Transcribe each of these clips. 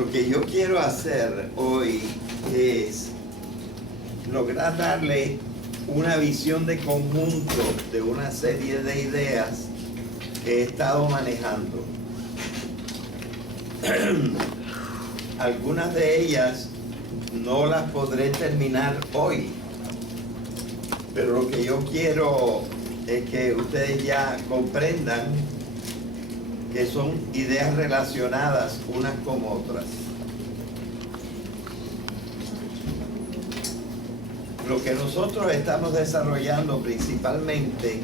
Lo que yo quiero hacer hoy es lograr darle una visión de conjunto de una serie de ideas que he estado manejando. Algunas de ellas no las podré terminar hoy, pero lo que yo quiero es que ustedes ya comprendan que son ideas relacionadas unas con otras. Lo que nosotros estamos desarrollando principalmente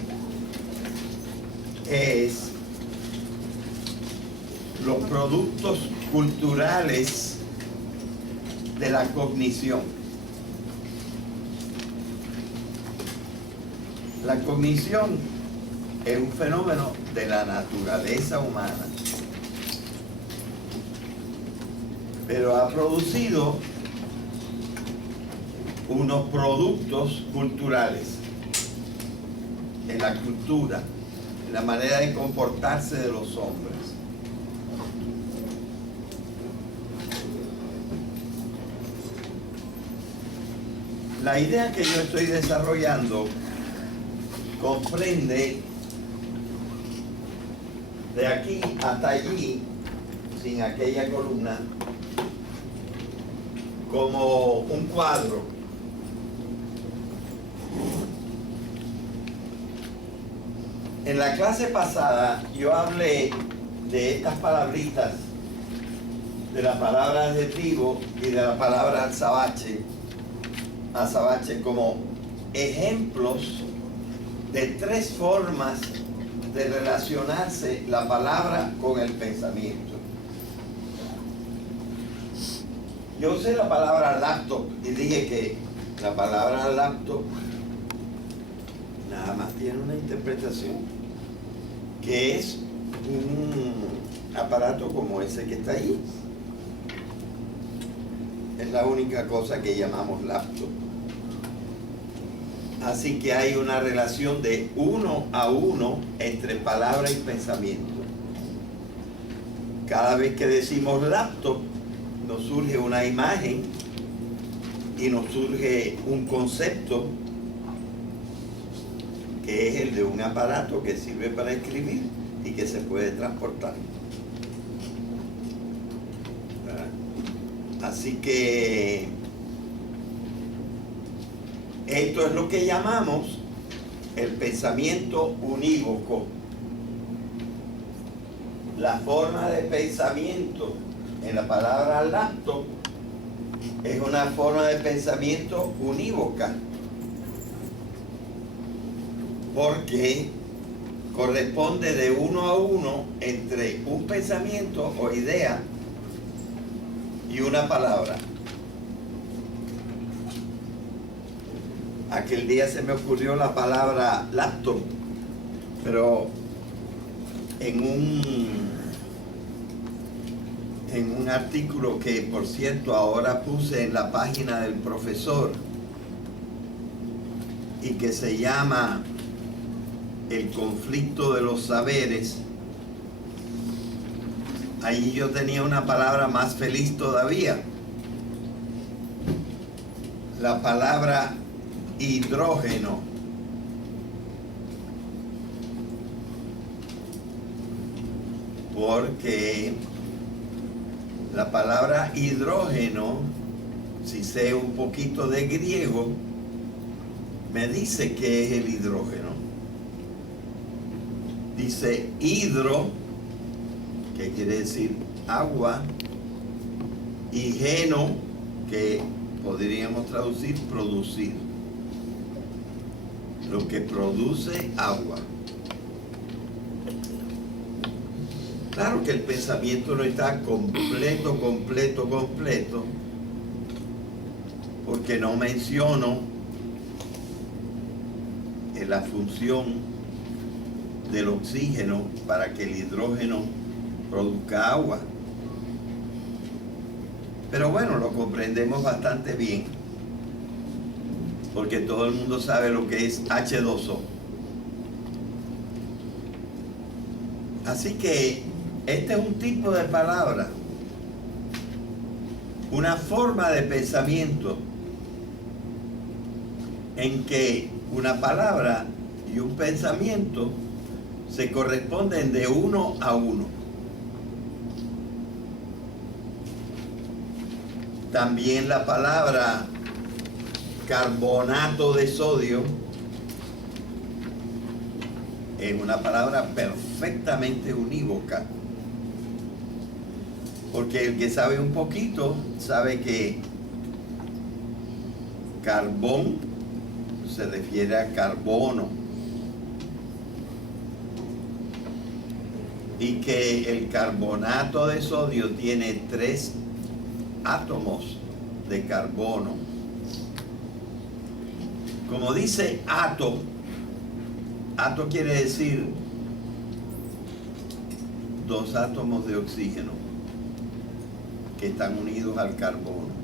es los productos culturales de la cognición. La cognición es un fenómeno de la naturaleza humana, pero ha producido unos productos culturales en la cultura, en la manera de comportarse de los hombres. La idea que yo estoy desarrollando comprende de aquí hasta allí, sin aquella columna, como un cuadro. En la clase pasada yo hablé de estas palabritas, de la palabra adjetivo y de la palabra azabache como ejemplos de tres formas de relacionarse la palabra con el pensamiento. Yo usé la palabra laptop y dije que la palabra laptop nada más tiene una interpretación, que es un aparato como ese que está ahí. Es la única cosa que llamamos laptop. Así que hay una relación de uno a uno entre palabra y pensamiento. Cada vez que decimos laptop, nos surge una imagen y nos surge un concepto que es el de un aparato que sirve para escribir y que se puede transportar. Así que esto es lo que llamamos el pensamiento unívoco. La forma de pensamiento en la palabra laptop es una forma de pensamiento unívoca, porque corresponde de uno a uno entre un pensamiento o idea y una palabra. Aquel día se me ocurrió la palabra laptop, pero en un artículo que, por cierto, ahora puse en la página del profesor y que se llama El conflicto de los saberes, ahí yo tenía una palabra más feliz todavía. La palabra hidrógeno. Porque la palabra hidrógeno, si sé un poquito de griego, me dice qué es el hidrógeno. Dice hidro, que quiere decir agua, y geno, que podríamos traducir producir. Lo que produce agua. Claro que el pensamiento no está completo, porque no menciono la función del oxígeno para que el hidrógeno produzca agua. Pero bueno, lo comprendemos bastante bien, porque todo el mundo sabe lo que es H2O. Así que este es un tipo de palabra una forma de pensamiento en que una palabra y un pensamiento se corresponden de uno a uno. También la palabra carbonato de sodio es una palabra perfectamente unívoca, porque el que sabe un poquito sabe que carbón se refiere a carbono y que el carbonato de sodio tiene 3 átomos de carbono. Como dice ato quiere decir 2 átomos de oxígeno que están unidos al carbono.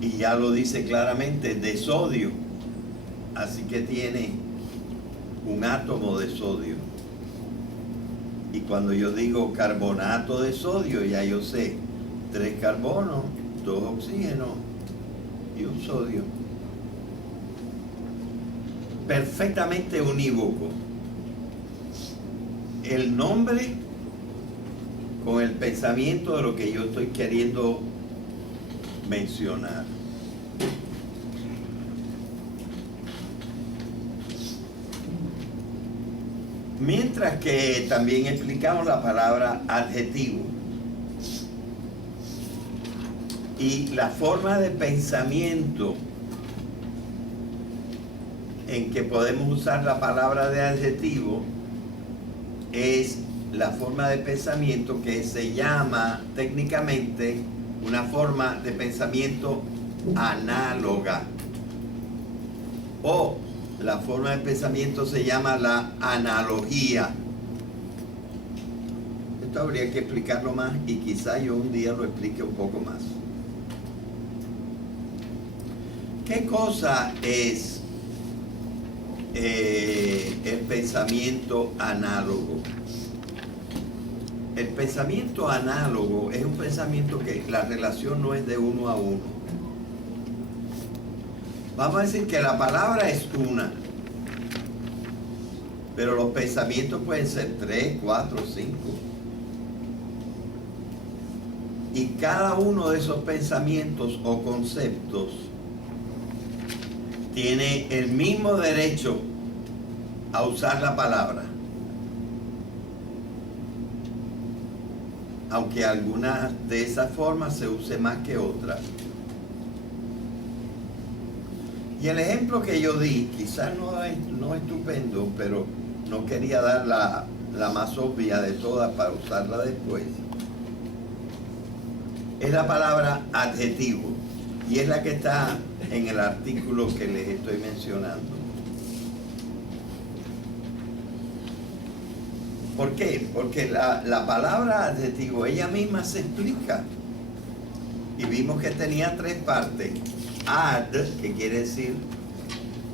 Y ya lo dice claramente, de sodio, así que tiene un átomo de sodio. Y cuando yo digo carbonato de sodio, ya yo sé 3 carbonos, 2 oxígenos y un sodio. Perfectamente unívoco. El nombre con el pensamiento de lo que yo estoy queriendo mencionar. Mientras que también explicamos la palabra adjetivo y la forma de pensamiento en que podemos usar la palabra de adjetivo es la forma de pensamiento que se llama técnicamente una forma de pensamiento análoga, o la forma de pensamiento se llama la analogía. Esto habría que explicarlo más y quizá yo un día lo explique un poco más. ¿Qué cosa es el pensamiento análogo? El pensamiento análogo es un pensamiento que la relación no es de uno a uno. Vamos a decir que la palabra es una, pero los pensamientos pueden ser 3, 4, 5. Y cada uno de esos pensamientos o conceptos tiene el mismo derecho a usar la palabra, aunque algunas de esas formas se use más que otras. Y el ejemplo que yo di, quizás no es estupendo, pero no quería dar la más obvia de todas para usarla después, es la palabra adjetivo, y es la que está en el artículo que les estoy mencionando. ¿Por qué? Porque la palabra adjetivo ella misma se explica. Y vimos que tenía 3 partes. Ad, que quiere decir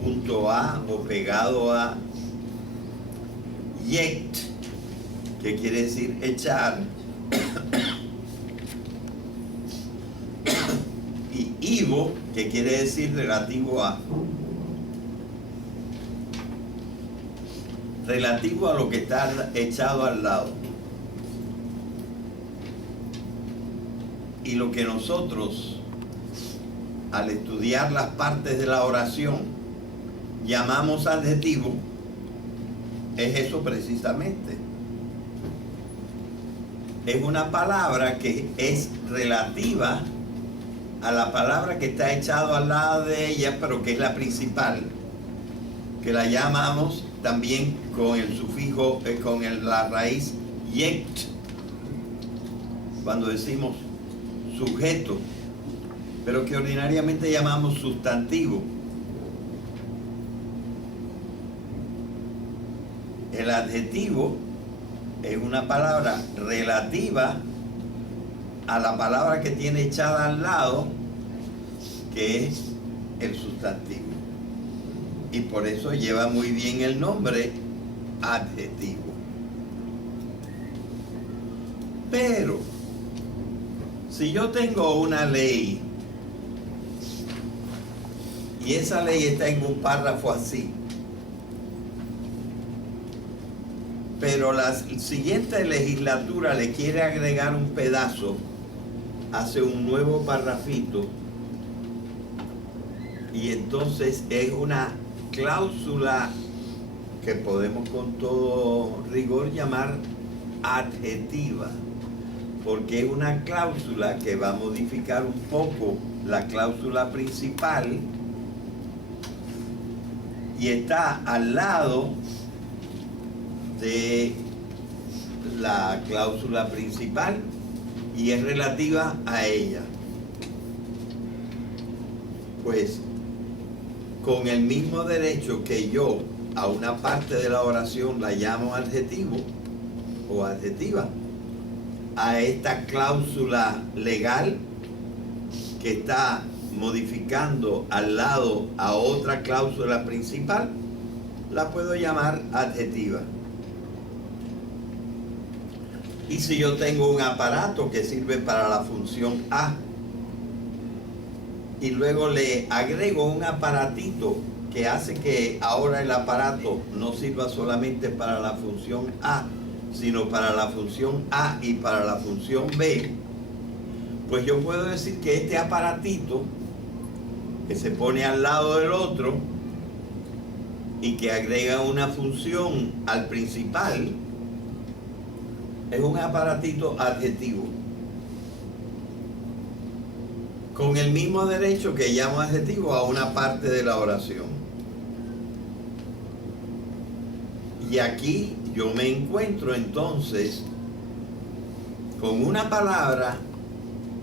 junto a o pegado a. Yect, que quiere decir echar. Y ivo, que quiere decir relativo a. Relativo a lo que está echado al lado. Y lo que nosotros, al estudiar las partes de la oración, llamamos adjetivo, es eso precisamente. Es una palabra que es relativa a la palabra que está echado al lado de ella, pero que es la principal, que la llamamos también con el sufijo, la raíz yect, cuando decimos sujeto, pero que ordinariamente llamamos sustantivo. El adjetivo es una palabra relativa a la palabra que tiene echada al lado, que es el sustantivo. Y por eso lleva muy bien el nombre adjetivo. Pero Si yo tengo una ley y esa ley está en un párrafo así, pero la siguiente legislatura le quiere agregar un pedazo, hace un nuevo parrafito, y entonces es una cláusula que podemos con todo rigor llamar adjetiva, porque es una cláusula que va a modificar un poco la cláusula principal y está al lado de la cláusula principal y es relativa a ella. Pues con el mismo derecho que yo a una parte de la oración la llamo adjetivo o adjetiva, a esta cláusula legal que está modificando al lado a otra cláusula principal, la puedo llamar adjetiva. Y si yo tengo un aparato que sirve para la función A y luego le agrego un aparatito que hace que ahora el aparato no sirva solamente para la función A, sino para la función A y para la función B, pues yo puedo decir que este aparatito que se pone al lado del otro y que agrega una función al principal es un aparatito adjetivo, con el mismo derecho que llamo adjetivo a una parte de la oración. Y aquí yo me encuentro entonces con una palabra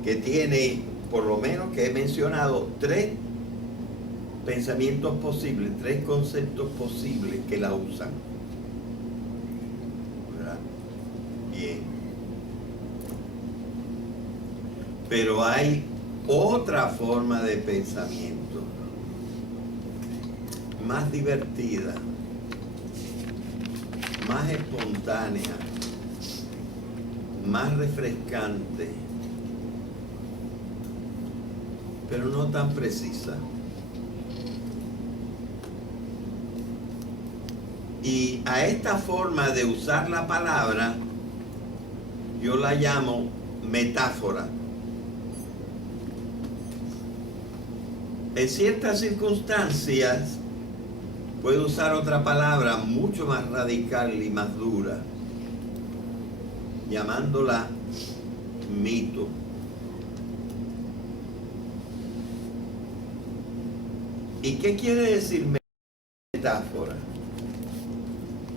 que tiene, por lo menos que he mencionado, 3 pensamientos posibles, 3 conceptos posibles que la usan. ¿Verdad? Bien. Pero hay otra forma de pensamiento, más divertida, más espontánea, más refrescante, pero no tan precisa. Y a esta forma de usar la palabra yo la llamo metáfora. En ciertas circunstancias puedo usar otra palabra mucho más radical y más dura, llamándola mito. ¿Y qué quiere decir metáfora?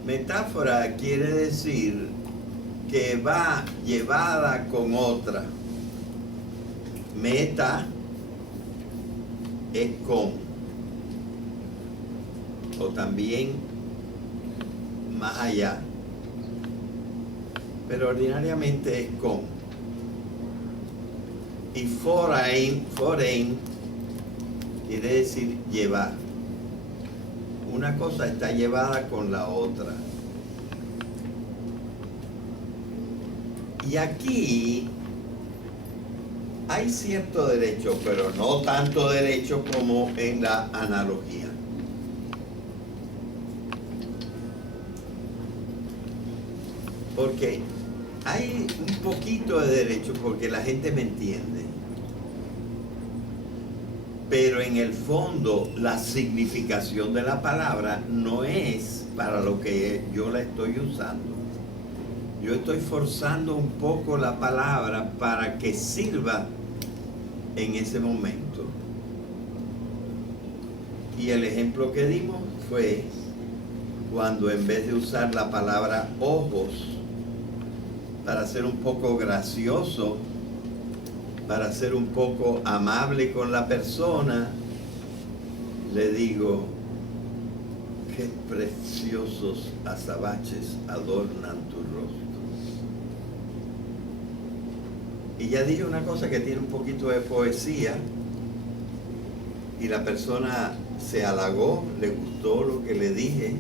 Metáfora quiere decir que va llevada con otra. Meta es con, o también más allá, pero ordinariamente es con. Y foreign quiere decir llevar. Una cosa está llevada con la otra. Y aquí hay cierto derecho, pero no tanto derecho como en la analogía. Porque hay un poquito de derecho porque la gente me entiende. Pero en el fondo la significación de la palabra no es para lo que yo la estoy usando. Yo estoy forzando un poco la palabra para que sirva en ese momento. Y el ejemplo que dimos fue cuando en vez de usar la palabra ojos para ser un poco gracioso, para ser un poco amable con la persona, le digo, qué preciosos azabaches adornan tu rostro. Y ya dije una cosa que tiene un poquito de poesía y la persona se halagó, le gustó lo que le dije,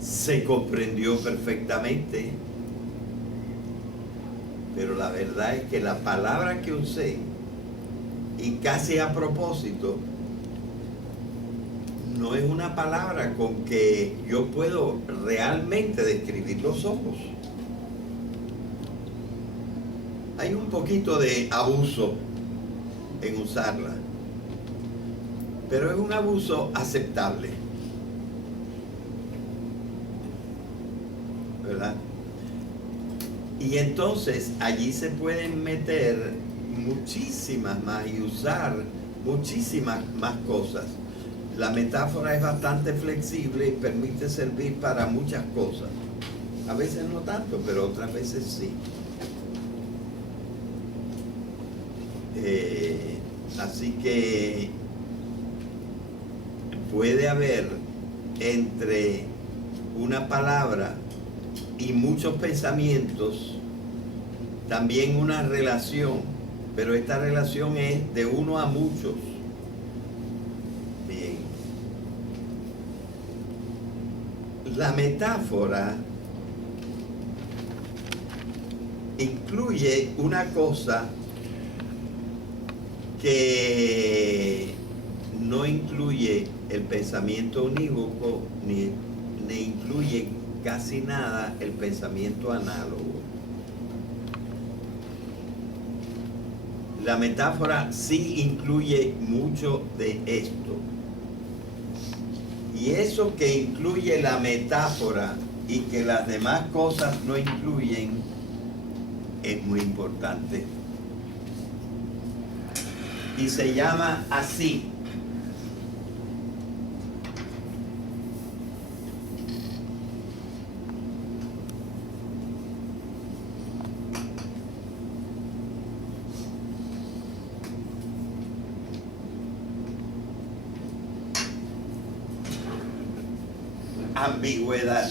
se comprendió perfectamente Pero la verdad es que la palabra que usé, y casi a propósito, no es una palabra con que yo puedo realmente describir los ojos. Hay un poquito de abuso en usarla, pero es un abuso aceptable, ¿verdad? Y entonces allí se pueden meter muchísimas más y usar muchísimas más cosas. La metáfora es bastante flexible y permite servir para muchas cosas. A veces no tanto, pero otras veces sí. Así que puede haber entre una palabra y muchos pensamientos también una relación, pero esta relación es de uno a muchos. Bien. La metáfora incluye una cosa que no incluye el pensamiento unívoco ni incluye casi nada el pensamiento análogo. La metáfora sí incluye mucho de esto. Y eso que incluye la metáfora y que las demás cosas no incluyen es muy importante. Y se llama así. Ambigüedad.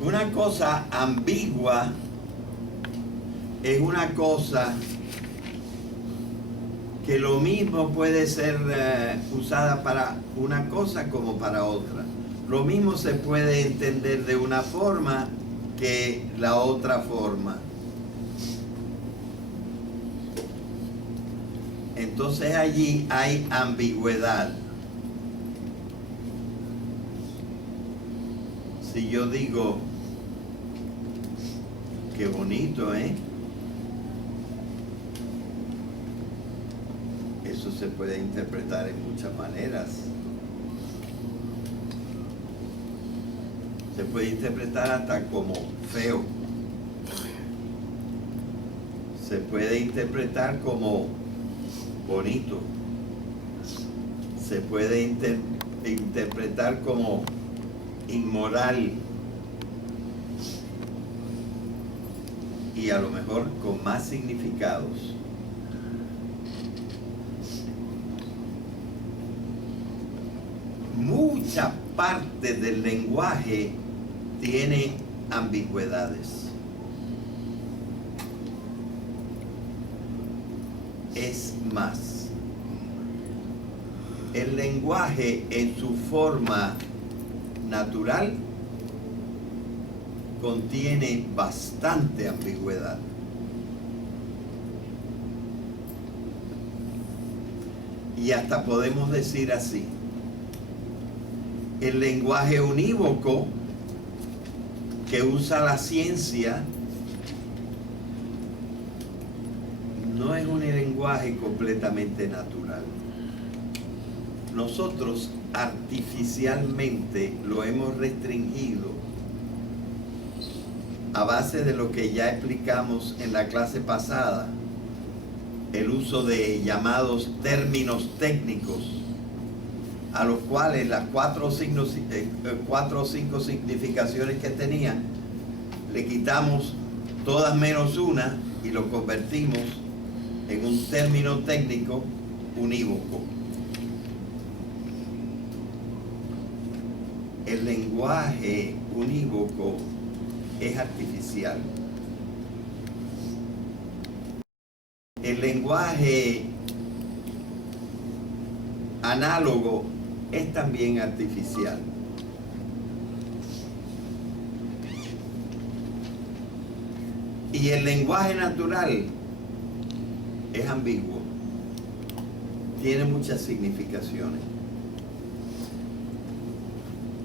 Una cosa ambigua es una cosa que lo mismo puede ser usada para una cosa como para otra. Lo mismo se puede entender de una forma que la otra forma. Entonces allí hay ambigüedad. Si yo digo, qué bonito, ¿eh? Eso se puede interpretar en muchas maneras. Se puede interpretar hasta como feo. Se puede interpretar como bonito. Se puede interpretar como inmoral. Y a lo mejor con más significados. Mucha parte del lenguaje tiene ambigüedades. Es más, el lenguaje en su forma natural contiene bastante ambigüedad. Y hasta podemos decir así, el lenguaje unívoco que usa la ciencia no es un lenguaje completamente natural. Nosotros artificialmente lo hemos restringido a base de lo que ya explicamos en la clase pasada, el uso de llamados términos técnicos, a los cuales las 4 o 5 significaciones que tenían, le quitamos todas menos una y lo convertimos en un término técnico unívoco. El lenguaje unívoco es artificial. El lenguaje análogo es también artificial. Y el lenguaje natural es ambiguo, tiene muchas significaciones.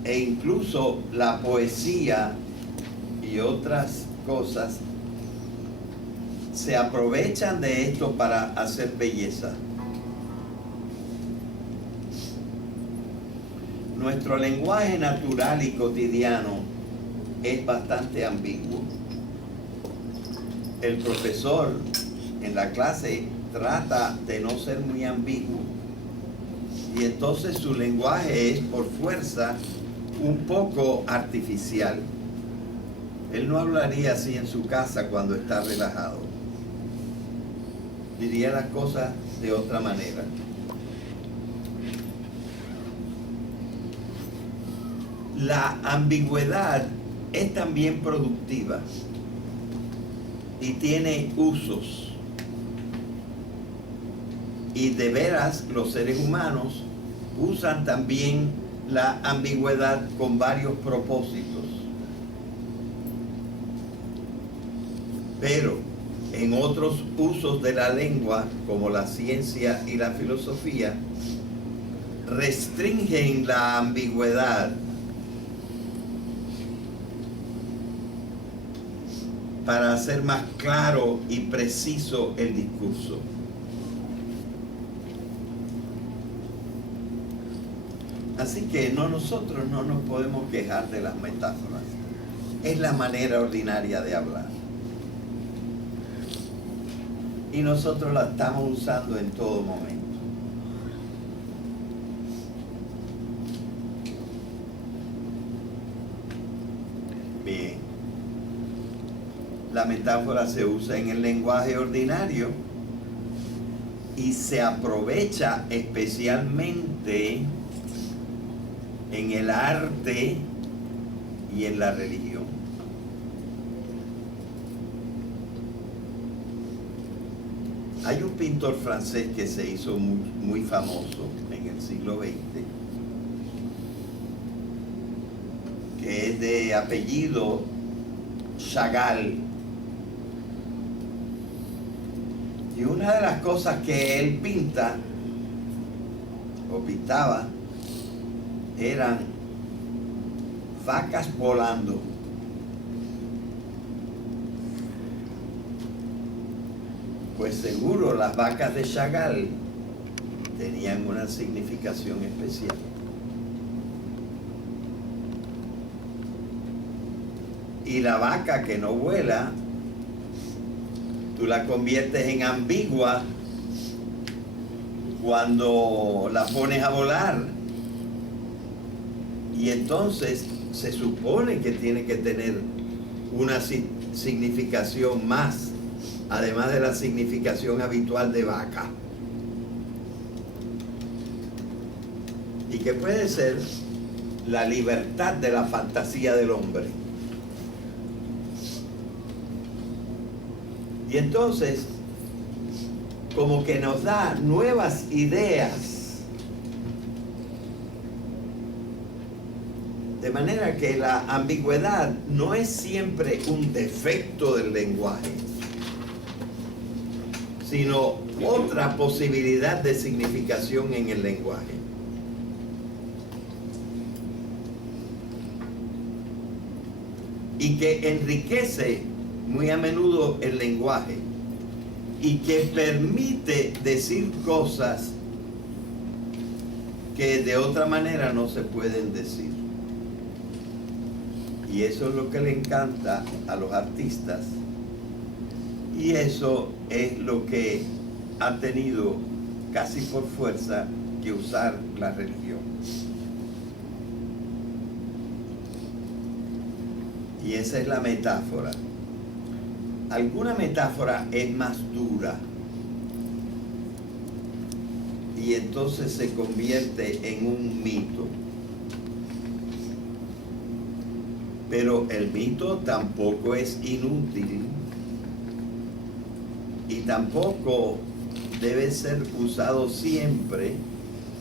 E incluso la poesía y otras cosas se aprovechan de esto para hacer belleza. Nuestro lenguaje natural y cotidiano es bastante ambiguo. El profesor en la clase trata de no ser muy ambiguo y entonces su lenguaje es por fuerza un poco artificial. Él no hablaría así en su casa cuando está relajado. Diría las cosas de otra manera. La ambigüedad es también productiva y tiene usos. Y de veras los seres humanos usan también la ambigüedad con varios propósitos. Pero en otros usos de la lengua, como la ciencia y la filosofía, restringen la ambigüedad para hacer más claro y preciso el discurso. Así que nosotros no nos podemos quejar de las metáforas. Es la manera ordinaria de hablar. Y nosotros la estamos usando en todo momento. Bien. La metáfora se usa en el lenguaje ordinario y se aprovecha especialmente en el arte y en la religión. Hay un pintor francés que se hizo muy famoso en el siglo XX, que es de apellido Chagall. Y una de las cosas que él pinta, o pintaba, eran vacas volando. Pues seguro las vacas de Chagall tenían una significación especial. Y la vaca que no vuela, tú la conviertes en ambigua cuando la pones a volar. Y entonces se supone que tiene que tener una significación más, además de la significación habitual de vaca. Y que puede ser la libertad de la fantasía del hombre. Y entonces, como que nos da nuevas ideas. De manera que la ambigüedad no es siempre un defecto del lenguaje, sino otra posibilidad de significación en el lenguaje. Y que enriquece muy a menudo el lenguaje y que permite decir cosas que de otra manera no se pueden decir. Y eso es lo que le encanta a los artistas. Y eso es lo que ha tenido casi por fuerza que usar la religión. Y esa es la metáfora. Alguna metáfora es más dura y entonces se convierte en un mito. Pero el mito tampoco es inútil y tampoco debe ser usado siempre.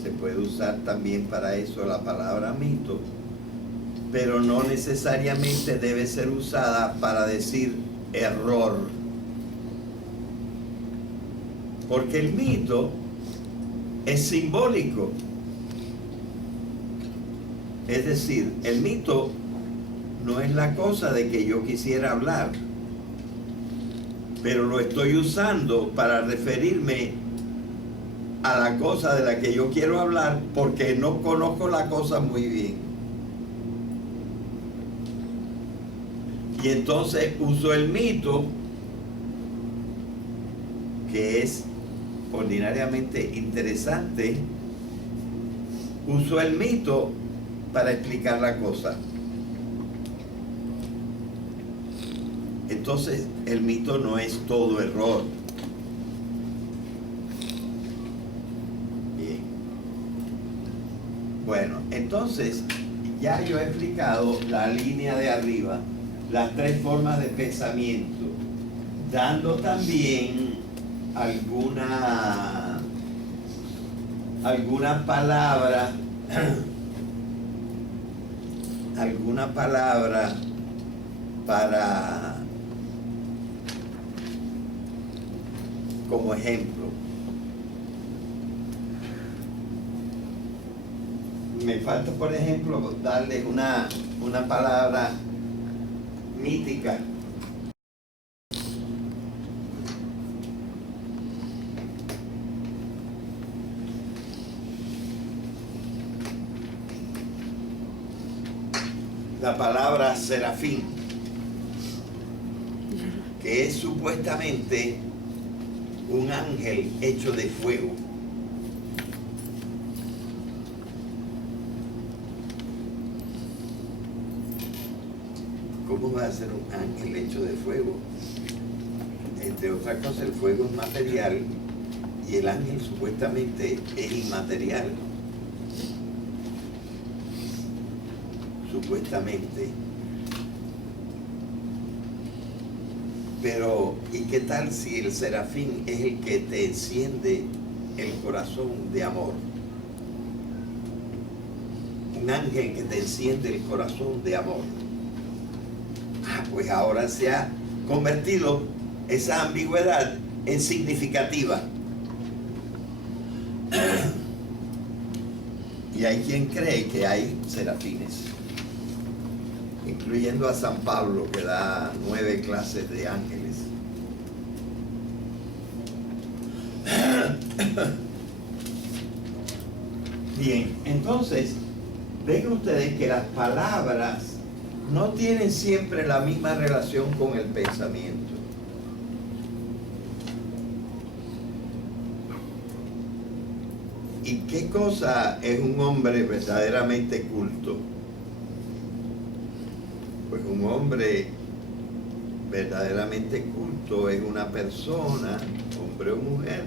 Se puede usar también para eso la palabra mito, pero no necesariamente debe ser usada para decir error. Porque el mito es simbólico. Es decir, el mito no es la cosa de que yo quisiera hablar, pero lo estoy usando para referirme a la cosa de la que yo quiero hablar porque no conozco la cosa muy bien. Y entonces uso el mito, que es ordinariamente interesante, uso el mito para explicar la cosa. Entonces, el mito no es todo error. Bien. Bueno, entonces, ya yo he explicado la línea de arriba, las tres formas de pensamiento, dando también alguna palabra para como ejemplo. Me falta, por ejemplo, darle una palabra mítica. La palabra serafín, que es supuestamente un ángel hecho de fuego. ¿Cómo va a ser un ángel hecho de fuego? Entre otras cosas, el fuego es material y el ángel supuestamente es inmaterial. Supuestamente. Pero, ¿y qué tal si el serafín es el que te enciende el corazón de amor? Un ángel que te enciende el corazón de amor. Pues ahora se ha convertido esa ambigüedad en significativa. Y hay quien cree que hay serafines, incluyendo a San Pablo, que da 9 clases de ángeles. Bien, entonces, ven ustedes que las palabras no tienen siempre la misma relación con el pensamiento. ¿Y qué cosa es un hombre verdaderamente culto? Pues un hombre verdaderamente culto es una persona, hombre o mujer,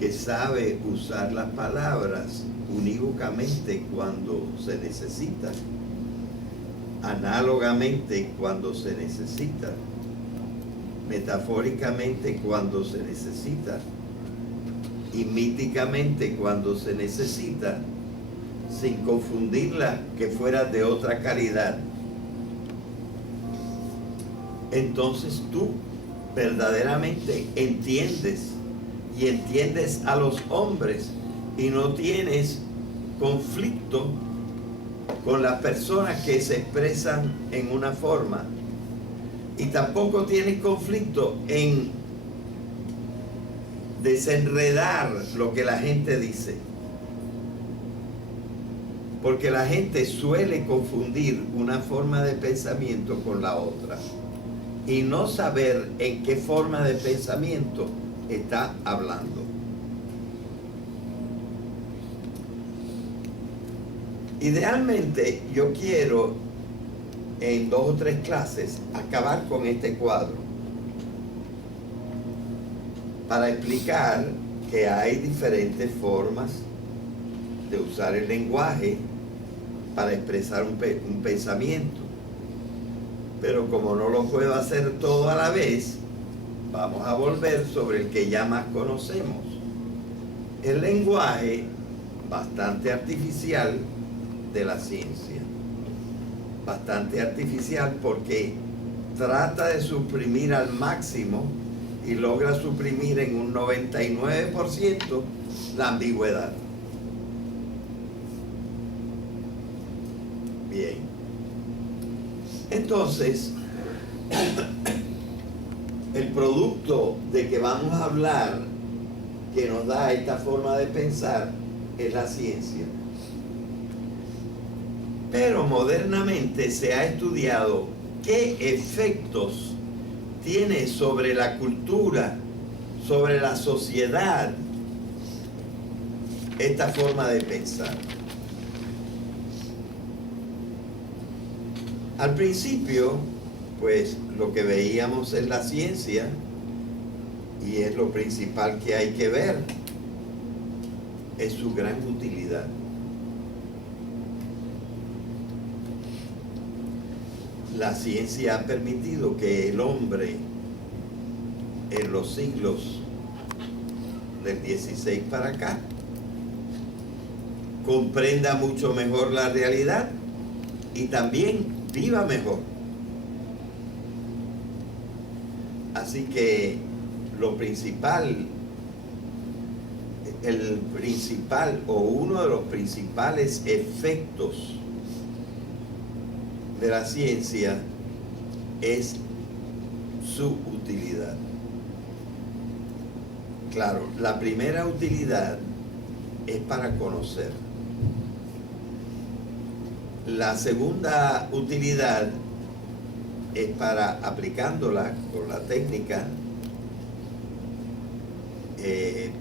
que sabe usar las palabras unívocamente cuando se necesita, análogamente cuando se necesita, metafóricamente cuando se necesita y míticamente cuando se necesita, sin confundirla que fuera de otra calidad. Entonces tú verdaderamente entiendes y entiendes a los hombres y no tienes conflicto con las personas que se expresan en una forma, y tampoco tienes conflicto en desenredar lo que la gente dice, porque la gente suele confundir una forma de pensamiento con la otra y no saber en qué forma de pensamiento está hablando. Idealmente yo quiero en 2 o 3 clases acabar con este cuadro para explicar que hay diferentes formas de usar el lenguaje para expresar un pensamiento. Pero como no lo puedo hacer todo a la vez, vamos a volver sobre el que ya más conocemos. El lenguaje bastante artificial de la ciencia. Bastante artificial porque trata de suprimir al máximo y logra suprimir en un 99% la ambigüedad. Bien. Entonces, el producto de que vamos a hablar, que nos da esta forma de pensar, es la ciencia. Pero modernamente se ha estudiado qué efectos tiene sobre la cultura, sobre la sociedad, esta forma de pensar. Al principio, pues lo que veíamos en la ciencia, y es lo principal que hay que ver, es su gran utilidad. La ciencia ha permitido que el hombre en los siglos del 16 para acá comprenda mucho mejor la realidad y también viva mejor. Así que lo principal, el principal o uno de los principales efectos de la ciencia es su utilidad. Claro, la primera utilidad es para conocer. La segunda utilidad es para, aplicándola con la técnica,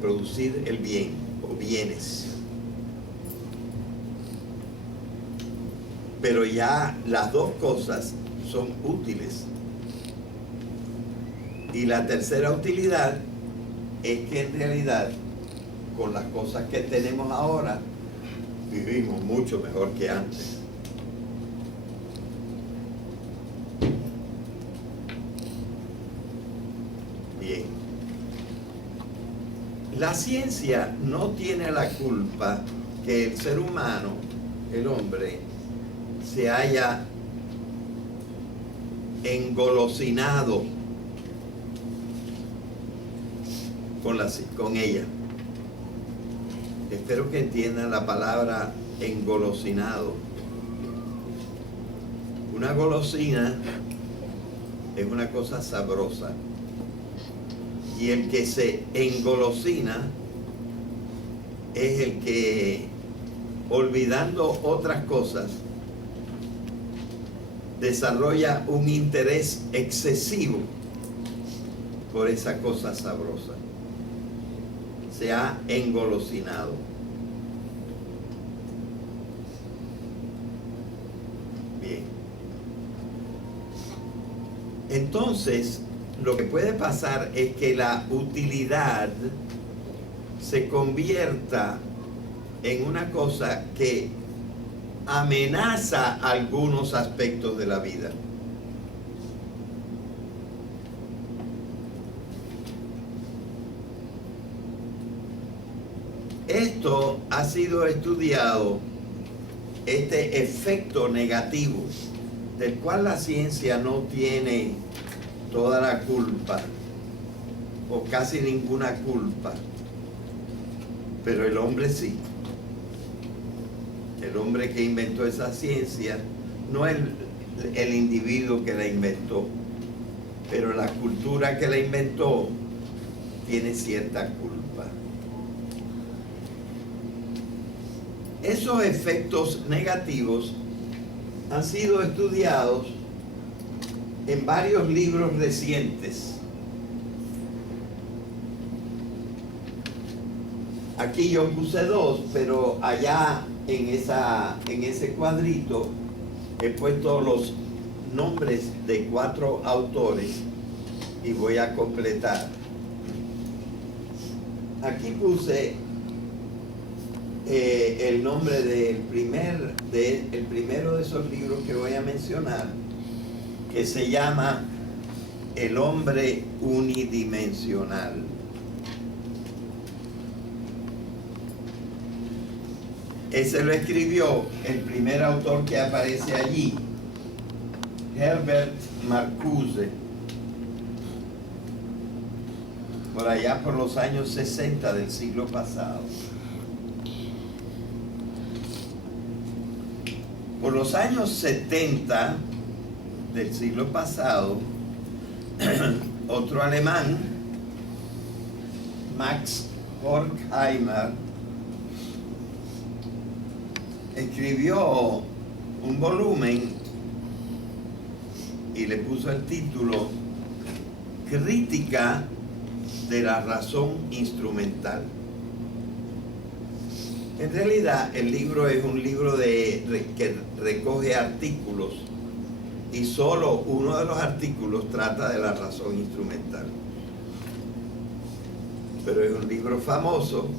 producir el bien o bienes. Pero ya las dos cosas son útiles. Y la tercera utilidad es que en realidad, con las cosas que tenemos ahora, vivimos mucho mejor que antes. Bien. La ciencia no tiene la culpa que el ser humano, el hombre, se haya engolosinado con ella. Espero que entiendan la palabra engolosinado. Una golosina es una cosa sabrosa. Y el que se engolosina es el que, olvidando otras cosas, desarrolla un interés excesivo por esa cosa sabrosa. Se ha engolosinado. Bien. Entonces, lo que puede pasar es que la utilidad se convierta en una cosa que amenaza algunos aspectos de la vida. Esto ha sido estudiado, este efecto negativo, del cual la ciencia no tiene toda la culpa, o casi ninguna culpa, pero el hombre sí. El hombre que inventó esa ciencia, no el individuo que la inventó, pero la cultura que la inventó tiene cierta culpa. Esos efectos negativos han sido estudiados en varios libros recientes. Aquí yo puse dos, pero allá en ese cuadrito he puesto los nombres de 4 autores y voy a completar. Aquí puse el nombre del primero de esos libros que voy a mencionar, que se llama El hombre unidimensional. Ese lo escribió el primer autor que aparece allí, Herbert Marcuse, por allá por los años 60 del siglo pasado. Por los años 70 del siglo pasado, otro alemán, Max Horkheimer, escribió un volumen y le puso el título Crítica de la razón instrumental. En realidad el libro es un libro que recoge artículos y solo uno de los artículos trata de la razón instrumental. Pero es un libro famoso,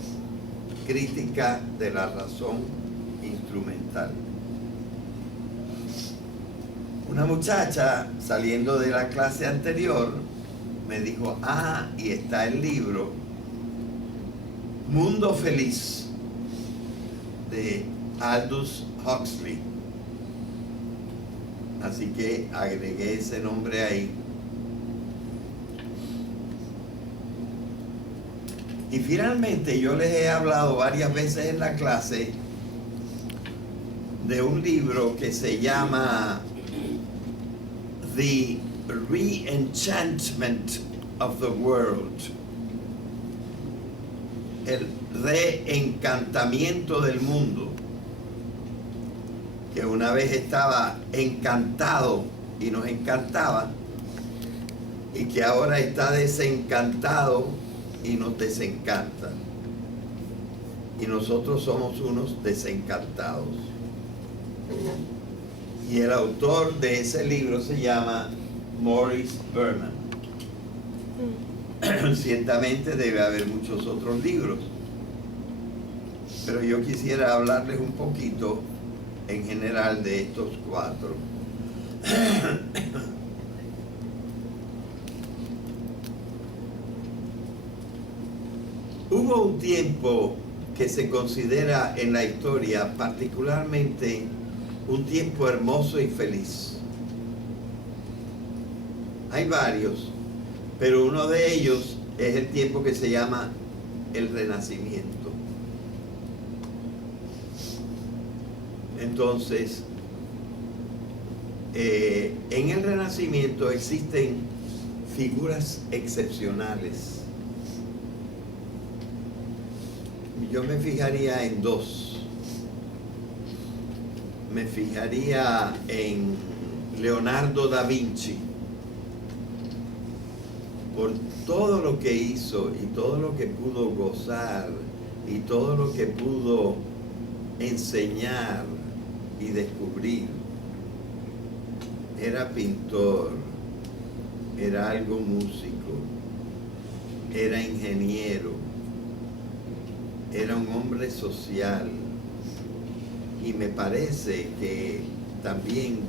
Crítica de la razón instrumental. Una muchacha saliendo de la clase anterior me dijo, y está el libro Mundo Feliz de Aldous Huxley. Así que agregué ese nombre ahí. Y finalmente yo les he hablado varias veces en la clase de un libro que se llama The Reenchantment of the World, el reencantamiento del mundo, que una vez estaba encantado y nos encantaba, y que ahora está desencantado y nos desencanta. Y nosotros somos unos desencantados. Y el autor de ese libro se llama Morris Berman. Ciertamente debe haber muchos otros libros, pero yo quisiera hablarles un poquito en general de estos cuatro. Hubo un tiempo que se considera en la historia particularmente un tiempo hermoso y feliz. Hay varios, pero uno de ellos es el tiempo que se llama el Renacimiento. Entonces, en el Renacimiento existen figuras excepcionales. Yo me fijaría en dos. Me fijaría en Leonardo da Vinci, por todo lo que hizo y todo lo que pudo gozar y todo lo que pudo enseñar y descubrir. Era pintor, era algo músico, era ingeniero, era un hombre social, y me parece que también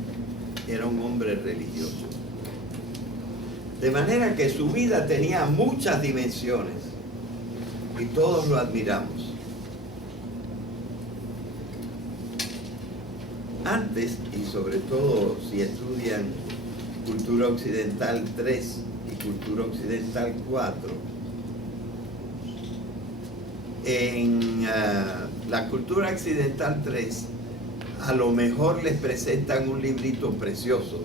era un hombre religioso. De manera que su vida tenía muchas dimensiones y todos lo admiramos. Antes, y sobre todo si estudian Cultura Occidental 3 y Cultura Occidental 4, en la Cultura Occidental 3 a lo mejor les presentan un librito precioso.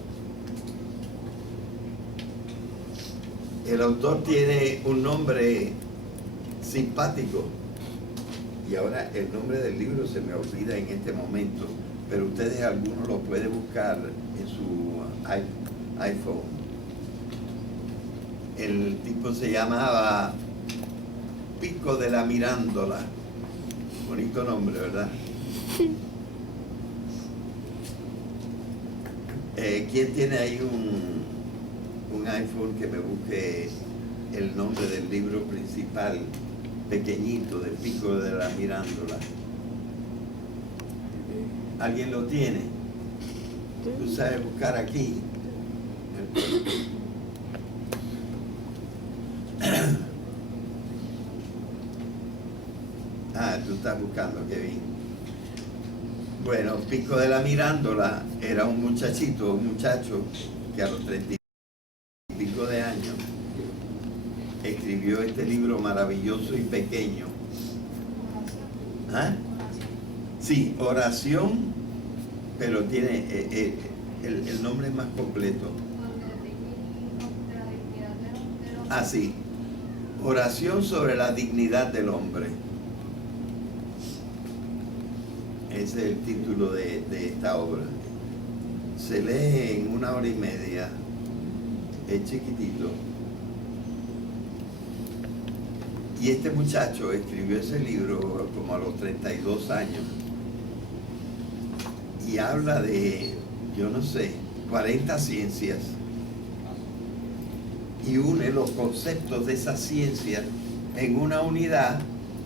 El autor tiene un nombre simpático y ahora el nombre del libro se me olvida en este momento, pero ustedes algunos lo pueden buscar en su iPhone. El tipo se llamaba Pico de la Mirándola. Bonito nombre, ¿verdad? ¿Quién tiene ahí un iPhone que me busque el nombre del libro principal, pequeñito, de Pico de la Mirándola? ¿Alguien lo tiene? ¿Tú sabes buscar aquí? Tú estás buscando, qué bien. Bueno, Pico de la Mirándola era un muchacho que a los 30 y pico de años escribió este libro maravilloso y pequeño. ¿Ah? Sí, Oración, pero tiene el nombre más completo. Ah, sí, Oración sobre la dignidad del hombre. Ese es el título de esta obra. Se lee en 1 hora y media, es chiquitito. Y este muchacho escribió ese libro como a los 32 años y habla de, yo no sé, 40 ciencias y une los conceptos de esas ciencias en una unidad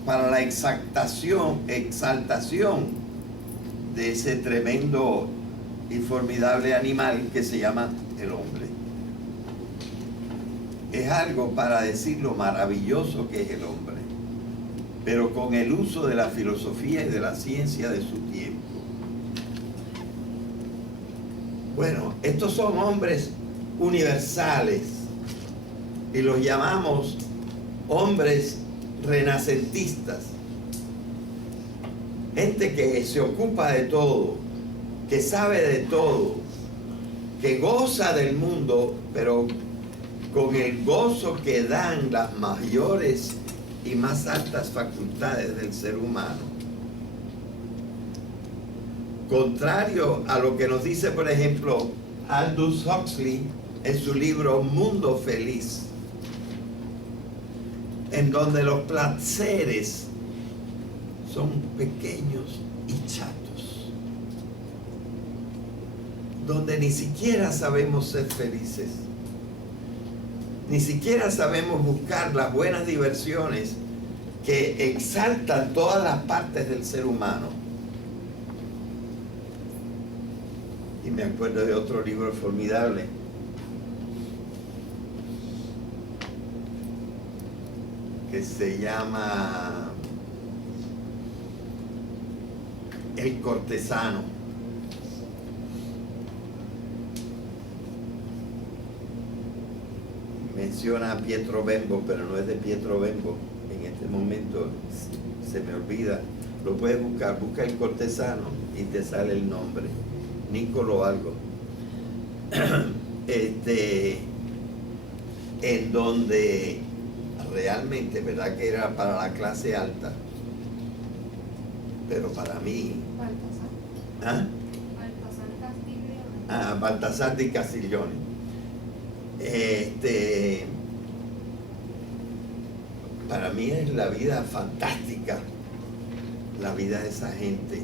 para la exaltación de ese tremendo y formidable animal que se llama el hombre. Es algo para decir lo maravilloso que es el hombre, pero con el uso de la filosofía y de la ciencia de su tiempo. Bueno, estos son hombres universales y los llamamos hombres renacentistas. Gente que se ocupa de todo, que sabe de todo, que goza del mundo, pero con el gozo que dan las mayores y más altas facultades del ser humano. Contrario a lo que nos dice, por ejemplo, Aldous Huxley en su libro Mundo Feliz, en donde los placeres son pequeños y chatos, donde ni siquiera sabemos ser felices, ni siquiera sabemos buscar las buenas diversiones que exaltan todas las partes del ser humano. Y me acuerdo de otro libro formidable que se llama El cortesano. Menciona a Pietro Bembo, pero no es de Pietro Bembo. En este momento se me olvida. Lo puedes buscar, busca El cortesano y te sale el nombre. Nicolo algo. En donde realmente, verdad que era para la clase alta, pero para mí, ¿ah? Baltasar di Castiglione. Para mí es la vida fantástica, la vida de esa gente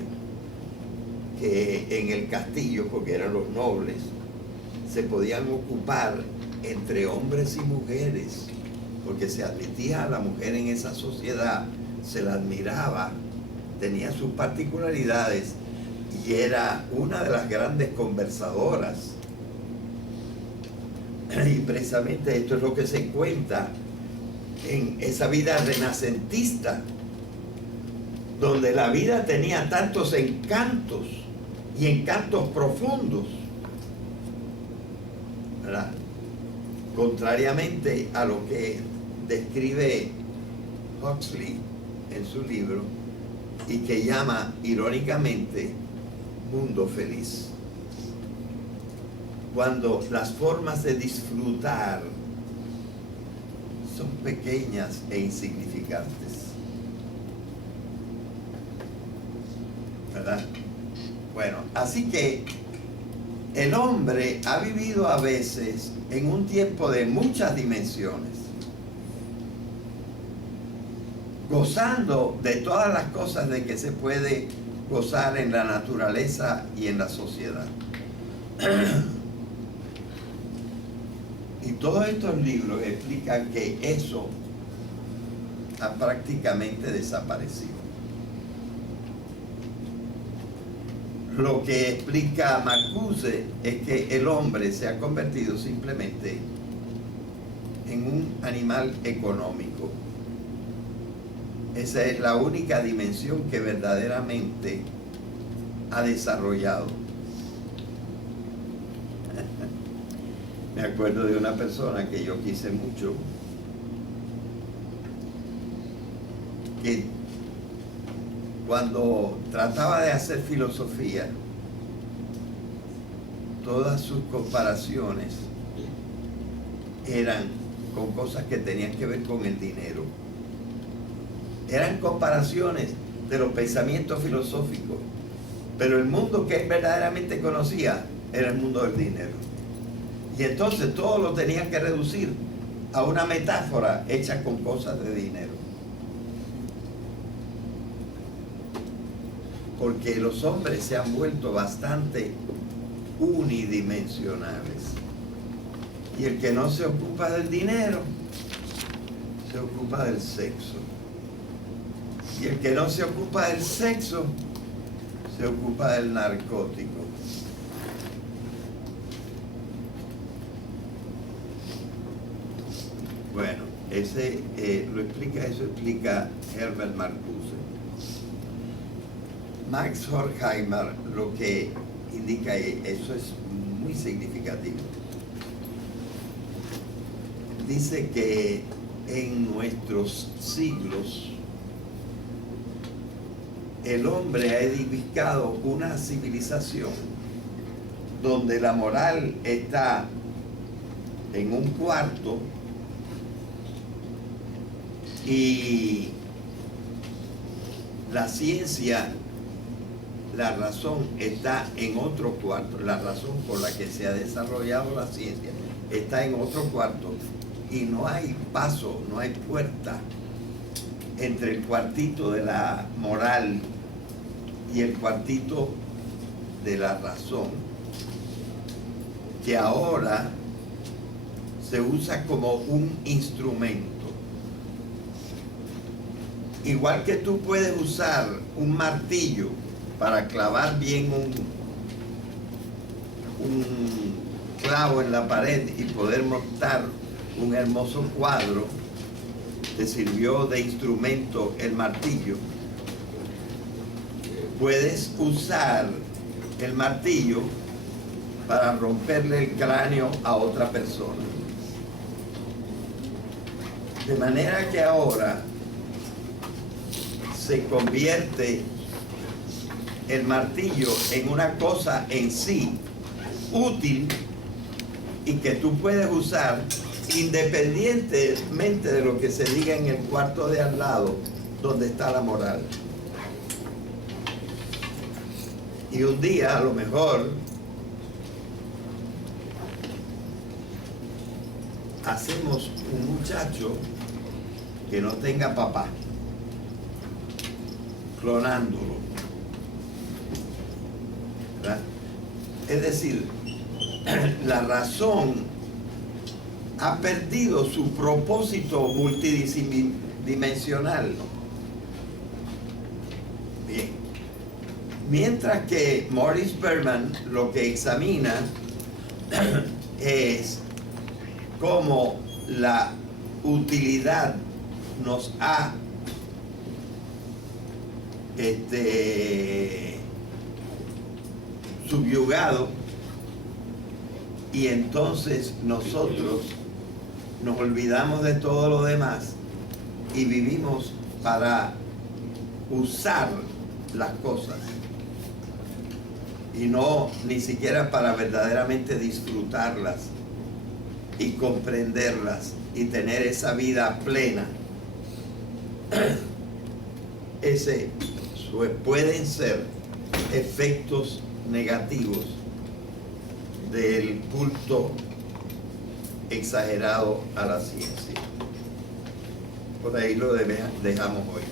que en el castillo, porque eran los nobles, se podían ocupar entre hombres y mujeres, porque se admitía a la mujer en esa sociedad, se la admiraba, tenía sus particularidades y era una de las grandes conversadoras. Y precisamente esto es lo que se cuenta en esa vida renacentista, donde la vida tenía tantos encantos y encantos profundos, ¿verdad? Contrariamente a lo que describe Huxley en su libro y que llama irónicamente Mundo Feliz, cuando las formas de disfrutar son pequeñas e insignificantes, ¿verdad? Bueno, así que el hombre ha vivido a veces en un tiempo de muchas dimensiones, gozando de todas las cosas de que se puede gozar en la naturaleza y en la sociedad. Y todos estos libros explican que eso ha prácticamente desaparecido. Lo que explica Marcuse es que el hombre se ha convertido simplemente en un animal económico. Esa es la única dimensión que verdaderamente ha desarrollado. Me acuerdo de una persona que yo quise mucho, que cuando trataba de hacer filosofía, todas sus comparaciones eran con cosas que tenían que ver con el dinero. Eran comparaciones de los pensamientos filosóficos, pero el mundo que él verdaderamente conocía era el mundo del dinero. Y entonces todo lo tenían que reducir a una metáfora hecha con cosas de dinero. Porque los hombres se han vuelto bastante unidimensionales. Y el que no se ocupa del dinero, se ocupa del sexo. Y el que no se ocupa del sexo, se ocupa del narcótico. Bueno, eso explica Herbert Marcuse. Max Horkheimer lo que indica, eso es muy significativo. Dice que en nuestros siglos el hombre ha edificado una civilización donde la moral está en un cuarto y la ciencia, la razón está en otro cuarto. La razón por la que se ha desarrollado la ciencia está en otro cuarto y no hay paso, no hay puerta entre el cuartito de la moral y el cuartito de la razón, que ahora se usa como un instrumento. Igual que tú puedes usar un martillo para clavar bien un clavo en la pared y poder montar un hermoso cuadro, te sirvió de instrumento el martillo. Puedes usar el martillo para romperle el cráneo a otra persona. De manera que ahora se convierte el martillo en una cosa en sí útil y que tú puedes usar independientemente de lo que se diga en el cuarto de al lado donde está la moral. Y un día a lo mejor hacemos un muchacho que no tenga papá, clonándolo, ¿verdad? Es decir, la razón ha perdido su propósito multidimensional. Bien. Mientras que Maurice Berman lo que examina es cómo la utilidad nos ha subyugado y entonces nosotros nos olvidamos de todo lo demás y vivimos para usar las cosas y no ni siquiera para verdaderamente disfrutarlas y comprenderlas y tener esa vida plena. Pueden ser efectos negativos del culto exagerado a la ciencia. Por ahí lo dejamos hoy.